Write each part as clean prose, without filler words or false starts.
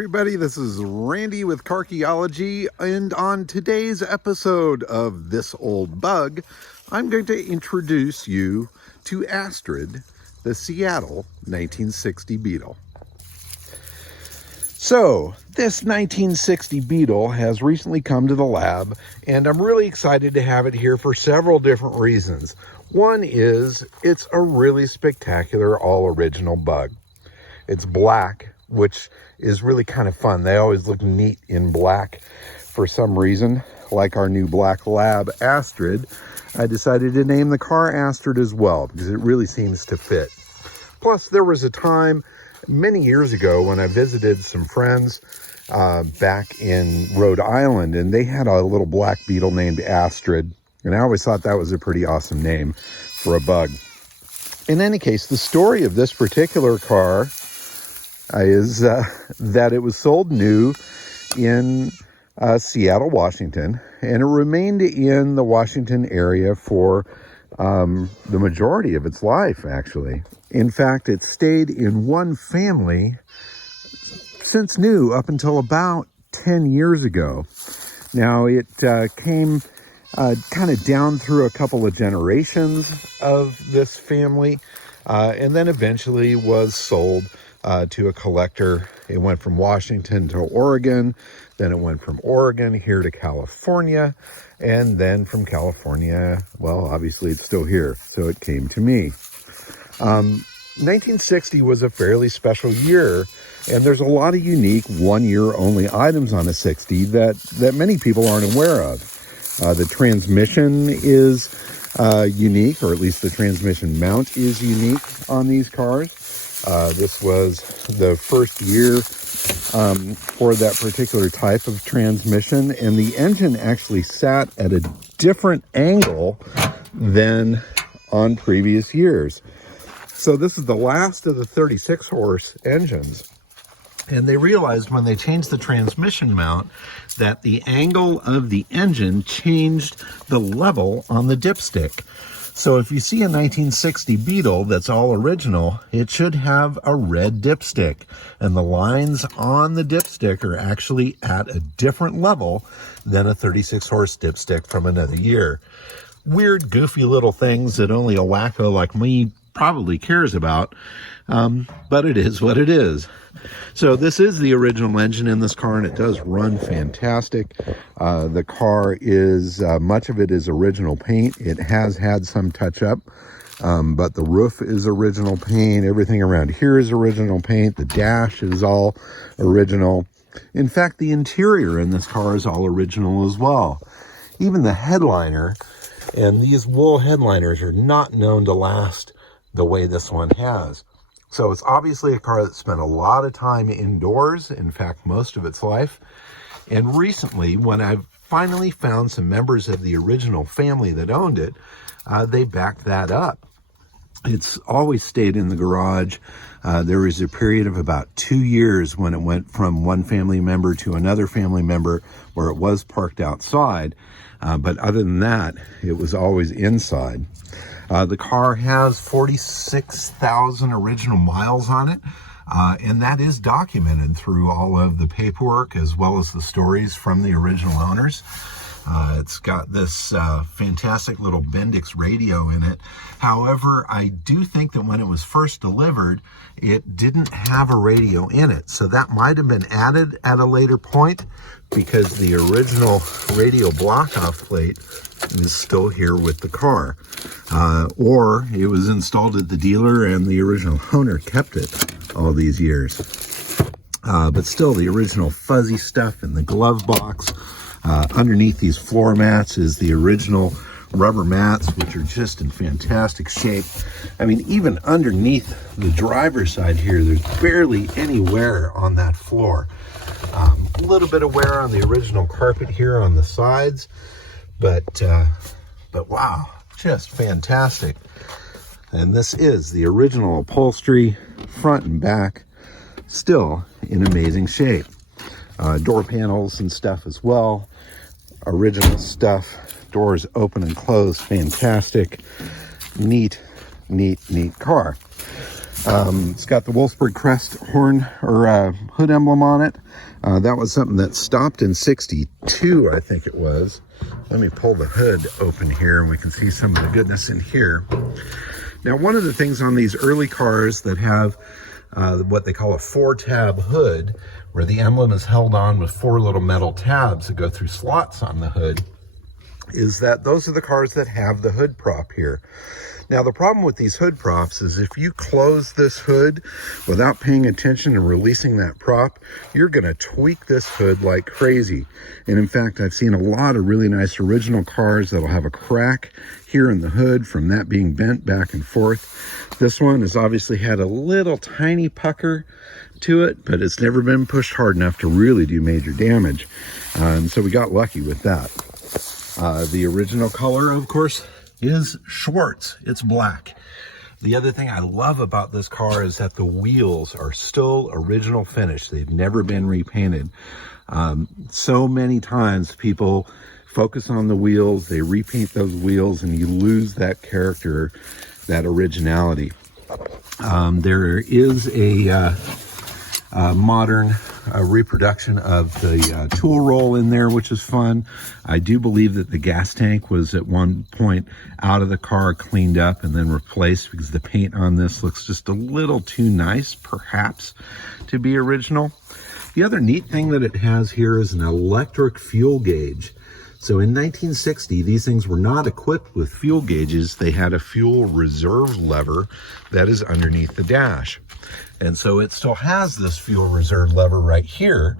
everybody, this is Randy with Carchaeology, and on today's episode of This Old Bug, I'm going to introduce you to Astrid, the Seattle 1960 Beetle. So, this 1960 Beetle has recently come to the lab, and I'm really excited to have it here for several different reasons. One is, it's a really spectacular all-original bug. It's black, which is really kind of fun. They always look neat in black for some reason. Like our new black lab, Astrid, I decided to name the car Astrid as well, because it really seems to fit. Plus, there was a time many years ago when I visited some friends back in Rhode Island, and they had a little black beetle named Astrid, and I always thought that was a pretty awesome name for a bug. In any case, the story of this particular car is that it was sold new in Seattle, Washington, and it remained in the Washington area for the majority of its life, actually. In fact, it stayed in one family since new up until about 10 years ago. Now, it came kind of down through a couple of generations of this family, and then eventually was sold to a collector. It went from Washington to Oregon, then it went from Oregon here to California, and then from California, well, obviously it's still here, so it came to me. 1960 was a fairly special year, and there's a lot of unique one-year only items on a 60 that many people aren't aware of. The transmission is unique, or at least the transmission mount is unique on these cars. This was the first year for that particular type of transmission, and the engine actually sat at a different angle than on previous years. So this is the last of the 36 horse engines, and they realized when they changed the transmission mount that the angle of the engine changed the level on the dipstick. So if you see a 1960 Beetle that's all original, it should have a red dipstick, and the lines on the dipstick are actually at a different level than a 36 horse dipstick from another year. Weird, goofy little things that only a wacko like me probably cares about, but it is what it is. So this is the original engine in this car, and it does run fantastic. The car is, much of it is original paint. It has had some touch up, but the roof is original paint. Everything around here is original paint. The dash is all original. In fact, the interior in this car is all original as well. Even the headliner, and these wool headliners are not known to last the way this one has. So it's obviously a car that spent a lot of time indoors, in fact, most of its life. And recently, when I've finally found some members of the original family that owned it, they backed that up. It's always stayed in the garage. There was a period of about 2 years when it went from one family member to another family member where it was parked outside. But other than that, it was always inside. The car has 46,000 original miles on it, and that is documented through all of the paperwork as well as the stories from the original owners. It's got this fantastic little Bendix radio in it. However, I do think that when it was first delivered, it didn't have a radio in it. So that might have been added at a later point, because the original radio block-off plate is still here with the car. Or it was installed at the dealer and the original owner kept it all these years. But still, the original fuzzy stuff in the glove box. Underneath these floor mats is the original rubber mats, which are just in fantastic shape. I mean, even underneath the driver's side here, there's barely any wear on that floor. A little bit of wear on the original carpet here on the sides, but wow, just fantastic. And this is the original upholstery, front and back, still in amazing shape. Door panels and stuff as well, original stuff. Doors open and close, fantastic. Neat car. It's got the Wolfsburg crest horn or hood emblem on it. That was something that stopped in 62, I think it was. Let me pull the hood open here and we can see some of the goodness in here. Now, one of the things on these early cars that have what they call a 4-tab hood, where the emblem is held on with 4 little metal tabs that go through slots on the hood, is that those are the cars that have the hood prop here. Now, the problem with these hood props is if you close this hood without paying attention and releasing that prop, you're going to tweak this hood like crazy. And in fact, I've seen a lot of really nice original cars that'll have a crack here in the hood from that being bent back and forth. This one has obviously had a little tiny pucker to it, but it's never been pushed hard enough to really do major damage. So we got lucky with that. The original color, of course, is Schwartz. It's black. The other thing I love about this car is that the wheels are still original finish. They've never been repainted. So many times people focus on the wheels, they repaint those wheels, and you lose that character, that originality. There is a modern reproduction of the tool roll in there, which is fun. I do believe that the gas tank was at one point out of the car, cleaned up, and then replaced because the paint on this looks just a little too nice, perhaps, to be original. The other neat thing that it has here is an electric fuel gauge. So in 1960, these things were not equipped with fuel gauges. They had a fuel reserve lever that is underneath the dash. And so it still has this fuel reserve lever right here,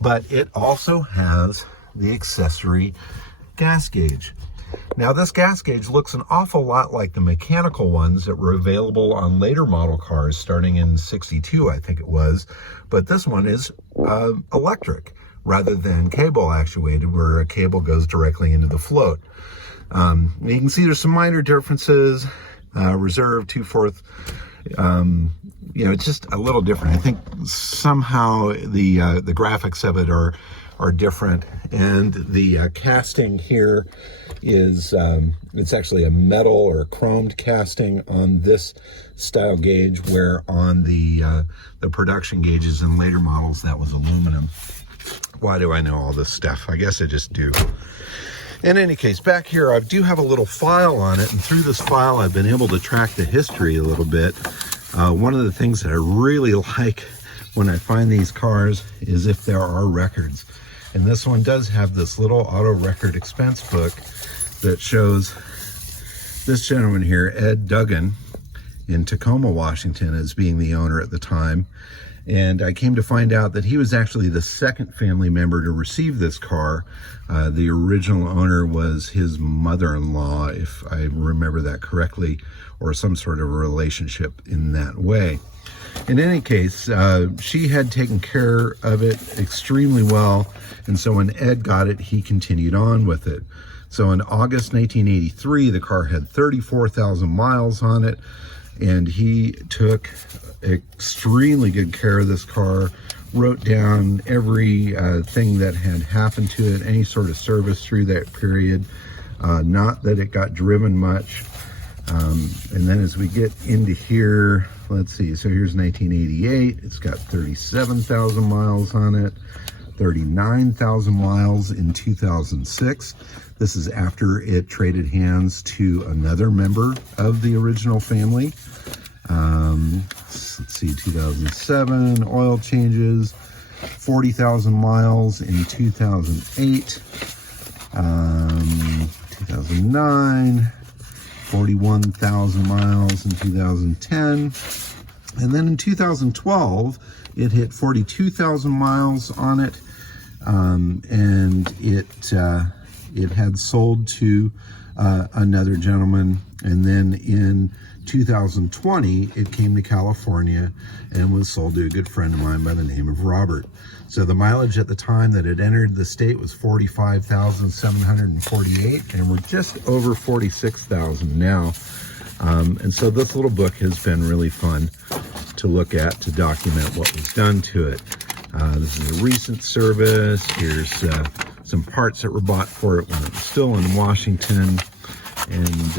but it also has the accessory gas gauge. Now, this gas gauge looks an awful lot like the mechanical ones that were available on later model cars starting in 62, I think it was. But this one is electric rather than cable actuated, where a cable goes directly into the float. You can see there's some minor differences. Reserve 2/4, it's just a little different. I think somehow the graphics of it are different, and the casting here is it's actually a metal or a chromed casting on this style gauge, where on the production gauges in later models that was aluminum. Why do I know all this stuff? I guess I just do. In any case, back here I do have a little file on it, and through this file I've been able to track the history a little bit. One of the things that I really like when I find these cars is if there are records. And this one does have this little auto record expense book that shows this gentleman here, Ed Duggan, in Tacoma, Washington, as being the owner at the time. And I came to find out that he was actually the second family member to receive this car. The original owner was his mother-in-law, if I remember that correctly, or some sort of a relationship in that way. In any case, she had taken care of it extremely well, and so when Ed got it, he continued on with it. So in August 1983, the car had 34,000 miles on it, and he took extremely good care of this car, wrote down every thing that had happened to it, any sort of service through that period, not that it got driven much. And then as we get into here, let's see, so here's 1988, it's got 37,000 miles on it, 39,000 miles in 2006. This is after it traded hands to another member of the original family. Let's see, 2007, oil changes, 40,000 miles in 2008, 2009, 41,000 miles in 2010, and then in 2012, it hit 42,000 miles on it, and it had sold to another gentleman, and then in 2020, it came to California and was sold to a good friend of mine by the name of Robert. So the mileage at the time that it entered the state was 45,748, and we're just over 46,000 now. And so this little book has been really fun to look at, to document what was done to it. This is a recent service. Here's some parts that were bought for it when it was still in Washington. And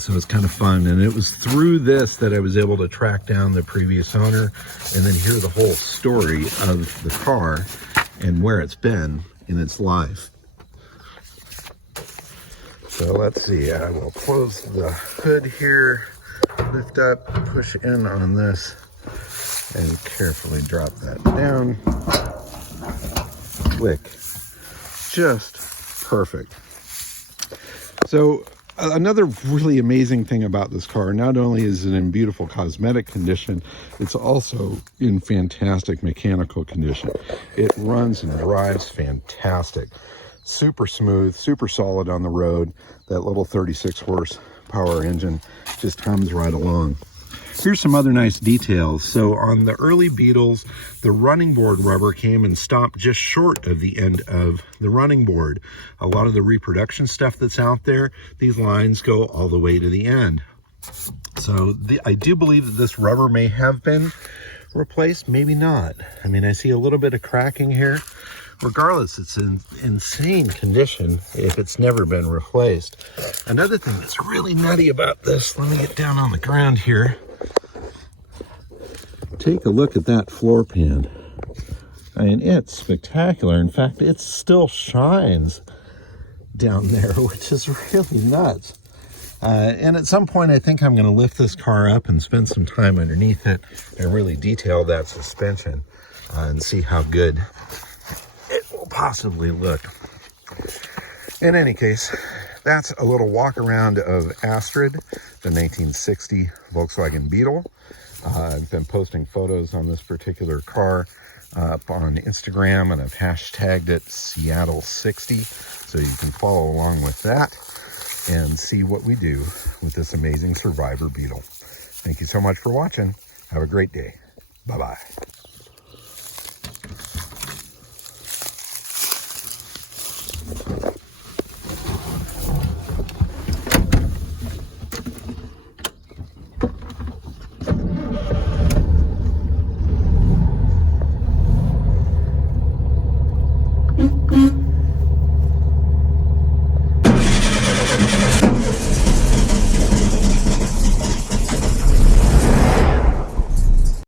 So it's kind of fun. And it was through this that I was able to track down the previous owner and then hear the whole story of the car and where it's been in its life. So let's see, I will close the hood here, lift up, push in on this, and carefully drop that down. Click. Just perfect. So another really amazing thing about this car, not only is it in beautiful cosmetic condition, it's also in fantastic mechanical condition. It runs and drives fantastic. Super smooth, super solid on the road. That little 36 horsepower engine just hums right along. Here's some other nice details. So on the early Beetles, the running board rubber came and stopped just short of the end of the running board. A lot of the reproduction stuff that's out there, these lines go all the way to the end. So I do believe that this rubber may have been replaced, maybe not. I mean, I see a little bit of cracking here. Regardless, it's in insane condition if it's never been replaced. Another thing that's really nutty about this, let me get down on the ground here. Take a look at that floor pan. I mean, it's spectacular. In fact, it still shines down there, which is really nuts. And at some point, I think I'm going to lift this car up and spend some time underneath it and really detail that suspension and see how good it will possibly look. In any case, that's a little walk around of Astrid, the 1960 Volkswagen Beetle. I've been posting photos on this particular car up on Instagram, and I've hashtagged it Seattle60, so you can follow along with that and see what we do with this amazing Survivor Beetle. Thank you so much for watching. Have a great day. Bye-bye.